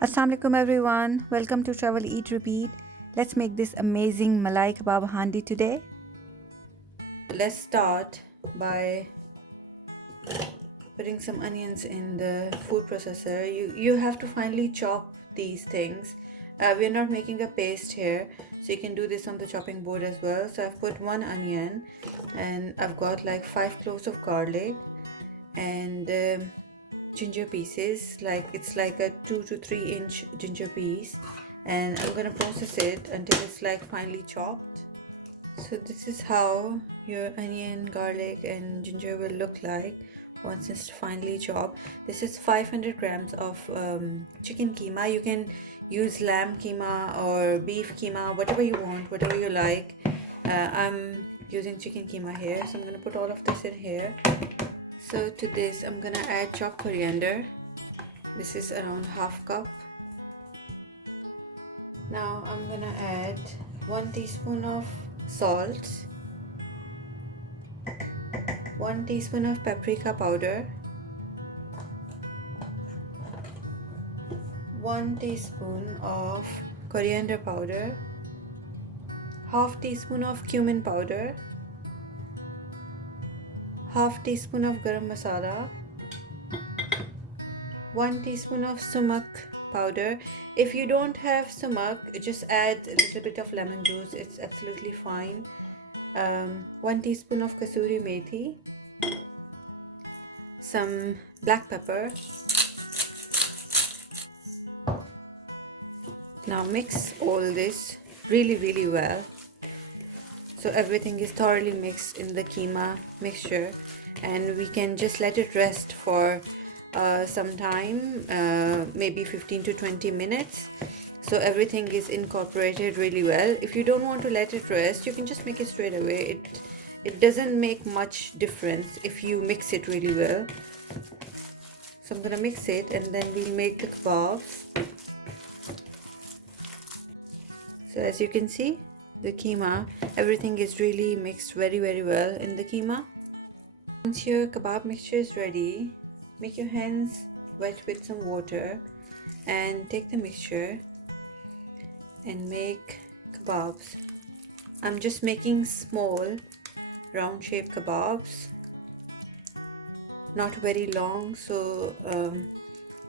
Assalamu alaikum everyone. Welcome to Travel Eat Repeat. Let's make this amazing Malai Kabab Handi today. Let's start by putting some onions in the food processor. You have to finely chop these things. We're not making a paste here, so you can do this on the chopping board as well. So I've put one onion, and I've got like 5 cloves of garlic and ginger pieces. Like it's like a 2 to 3 inch ginger piece, and I'm gonna process it until it's like finely chopped. So this is how your onion, garlic and ginger will look like once it's finely chopped. This is 500 grams of chicken keema. You can use lamb keema or beef keema, whatever you want, whatever you like. I'm using chicken keema here, so I'm gonna put all of this in here. So to this I'm gonna add chopped coriander. This is around half cup. Now I'm gonna add 1 teaspoon of salt, 1 teaspoon of paprika powder, 1 teaspoon of coriander powder, half teaspoon of cumin powder, half teaspoon of garam masala, 1 teaspoon of sumac powder. If you don't have sumac, just add a little bit of lemon juice, it's absolutely fine. 1 teaspoon of kasuri methi, some black pepper. Now mix all this really well, so everything is thoroughly mixed in the keema mixture, and we can just let it rest for some time, maybe 15 to 20 minutes, so everything is incorporated really well. If you don't want to let it rest, you can just make it straight away. It doesn't make much difference if you mix it really well. So I'm gonna mix it and then we'll make the kebabs. So as you can see, the keema, everything is really mixed very well in the keema. Once your kebab mixture is ready, make your hands wet with some water and take the mixture and make kebabs. I'm just making small round shaped kebabs, not very long, so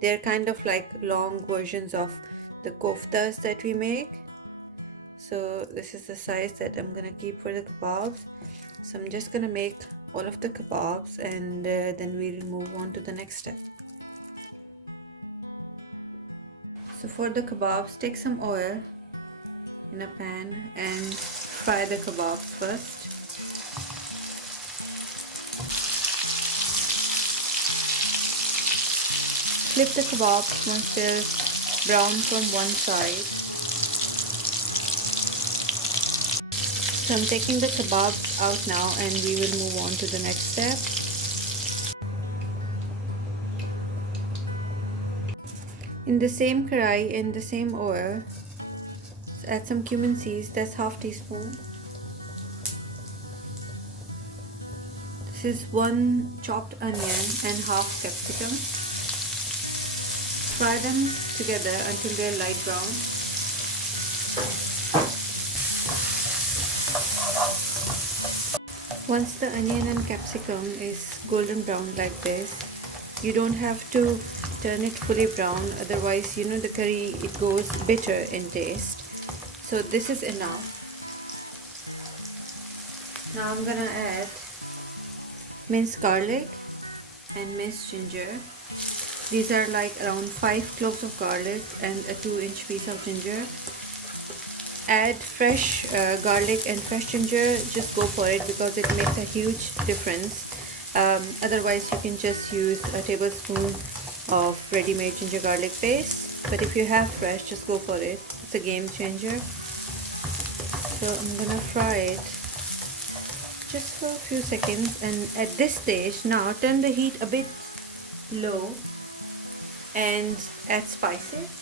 they're kind of like long versions of the koftas that we make. So this is the size that I'm gonna keep for the kebabs. So I'm just gonna make all of the kebabs, and then we'll move on to the next step. So for the kebabs, take some oil in a pan and fry the kebabs first. Flip the kebabs once they're brown from one side. So I'm taking the kebabs out now and we will move on to the next step. In the same karahi, in the same oil, add some cumin seeds, that's half teaspoon. This is 1 chopped onion and half capsicum. Fry them together until they're light brown. Once the onion and capsicum is golden brown like this, you don't have to turn it fully brown, otherwise the curry, it goes bitter in taste. So this is enough. Now I'm gonna add minced garlic and minced ginger. These are like around 5 cloves of garlic and a 2-inch piece of ginger. Add fresh garlic and fresh ginger, just go for it because it makes a huge difference. Otherwise you can just use a tablespoon of ready-made ginger garlic paste, but if you have fresh, just go for it. It's a game changer. So I'm gonna fry it just for a few seconds, and at this stage now turn the heat a bit low and add spices.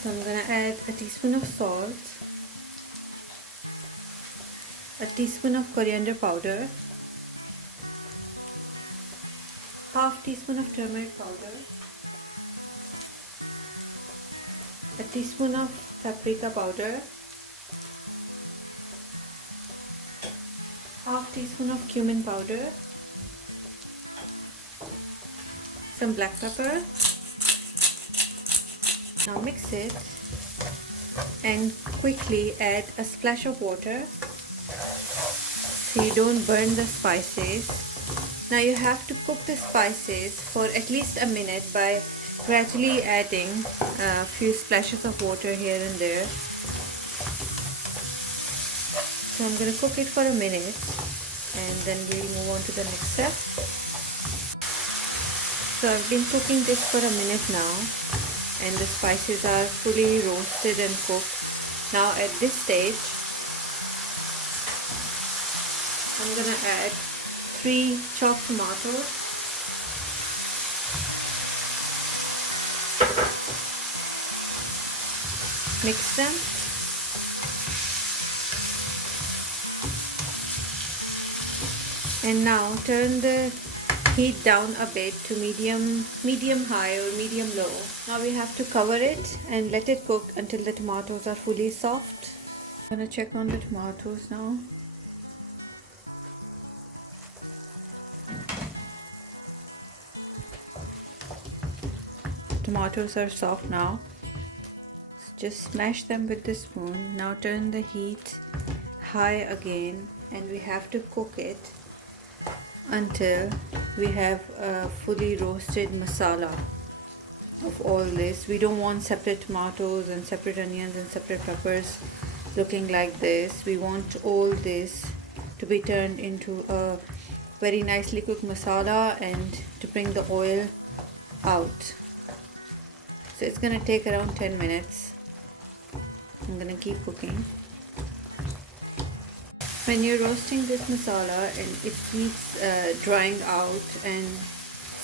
So I'm gonna add a teaspoon of salt, a teaspoon of coriander powder, half teaspoon of turmeric powder, a teaspoon of paprika powder, half teaspoon of cumin powder, some black pepper. Now mix it and quickly add a splash of water so you don't burn the spices. Now you have to cook the spices for at least a minute by gradually adding a few splashes of water here and there. So I'm going to cook it for a minute and then we'll move on to the next step. So I've been cooking this for a minute now and the spices are fully roasted and cooked. Now at this stage I'm going to add 3 chopped tomatoes, mix them, and now turn the heat down a bit to medium high or medium low. Now we have to cover it and let it cook until the tomatoes are fully soft. I'm going to check on the tomatoes now. Tomatoes are soft now. Just smash them with the spoon. Now turn the heat high again and we have to cook it until we have a fully roasted masala of all this. We don't want separate tomatoes and separate onions and separate peppers looking like this. We want all this to be turned into a very nicely cooked masala and to bring the oil out. So it's going to take around 10 minutes. I'm going to keep cooking. When you're roasting this masala and it keeps drying out and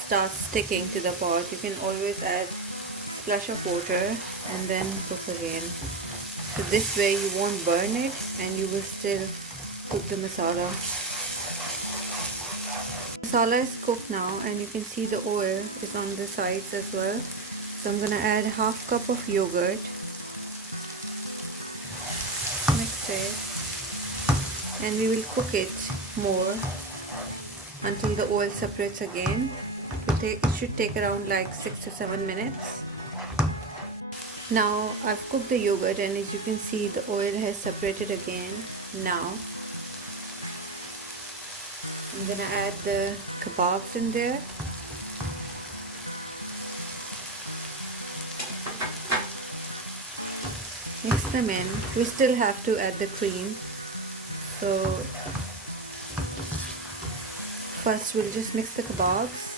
starts sticking to the pot, you can always add a splash of water and then cook again. So this way you won't burn it and you will still cook the masala. Masala is cooked now and you can see the oil is on the sides as well. So I'm going to add half cup of yogurt. Mix it. And we will cook it more until the oil separates again. It should take around like 6 to 7 minutes. Now I've cooked the yogurt and as you can see the oil has separated again. Now I'm gonna add the kebabs in there. Mix them in. We still have to add the cream. So first we'll just mix the kebabs.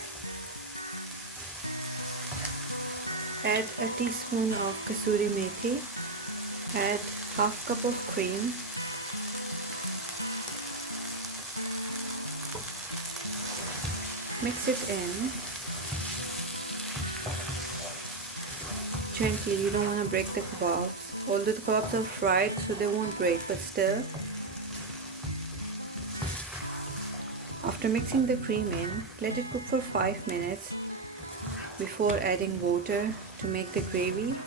Add a teaspoon of kasuri methi. Add half cup of cream. Mix it in. Gently, you don't want to break the kebabs. Although the kebabs are fried so they won't break, but still. After mixing the cream in, let it cook for 5 minutes before adding water to make the gravy.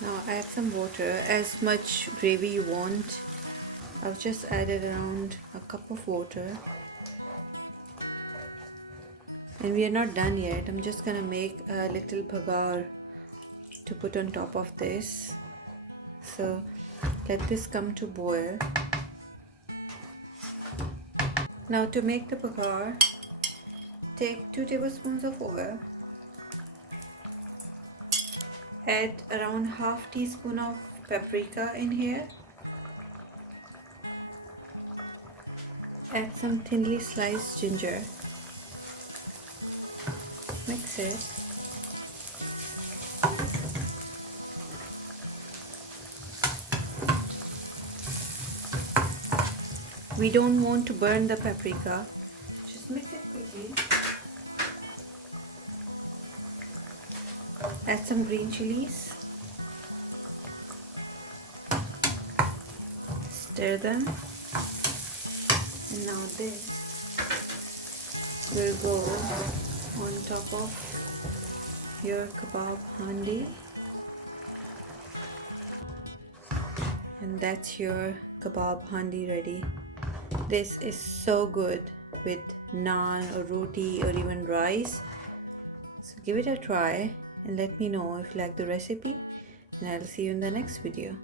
Now add some water, as much gravy you want. I've just added around a cup of water. And we are not done yet. I'm just gonna make a little bhagar to put on top of this. So let this come to boil. Now to make the bhagar, take 2 tablespoons of oil. Add around half teaspoon of paprika in here. Add some thinly sliced ginger. Mix it. We don't want to burn the paprika. Just mix it quickly. Add some green chilies. Stir them. And now this will go on top of your Kabab Handi. And that's your kebab handi ready. This is so good with naan or roti or even rice. So give it a try and let me know if you like the recipe, and I'll see you in the next video.